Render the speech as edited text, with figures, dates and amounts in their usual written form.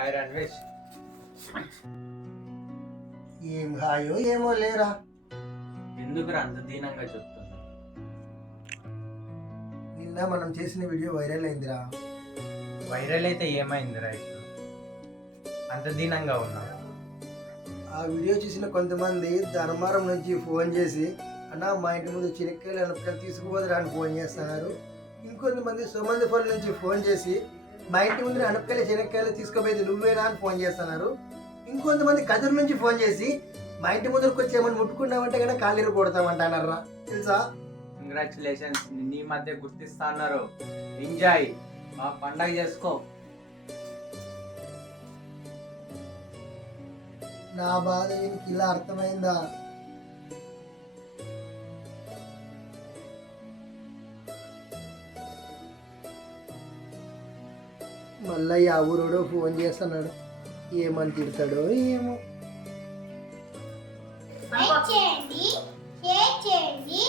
Hi రణవేష్. ఏం హాయో ఏమో లేరా. ఎందుకురా అంత దీనంగా చెప్తున్నా? నిన్న మనం చేసిన వీడియో వైరల్ అయిందిరా. వైరల్ అయితే ఏమైందిరా? ఇప్పుడు అంత దీనంగా ఉన్నా. ఆ వీడియో చూసిన కొంతమంది ధర్మారం నుంచి ఫోన్ చేసి అన్న మా ఇంటి ముందు చినక్కాయలు అనపకాయలు తీసుకుపోదురా అని ఫోన్ చేస్తున్నారు. ఇంకొంతమంది సుమందిపల్లి నుంచి ఫోన్ చేసి మా ఇంటి ముందు అనపకాయలు చినక్కాయలు తీసుకుపోయేది నువ్వేనా అని ఫోన్ చేస్తున్నారు. ఇంకొంతమంది కదిరి నుంచి ఫోన్ చేసి మా ఇంటి ముందుకు వచ్చి ఏమని ముట్టుకున్నామంటే కనుక కాళ్ళీరు కొడతామంటున్నారా తెలుసా? కంగ్రాచులేషన్స్, నీ మధ్య గుర్తిస్తా అన్నారు. ఎంజాయ్, మా పండగ చేసుకో. నా బాధ వీనికి ఇలా అర్థమైందా? మళ్ళీ ఆ ఊరోడో ఫోన్ చేస్తున్నాడు, ఏమని తిడతాడో ఏమో. లైక్ చేయండి, షేర్ చేయండి.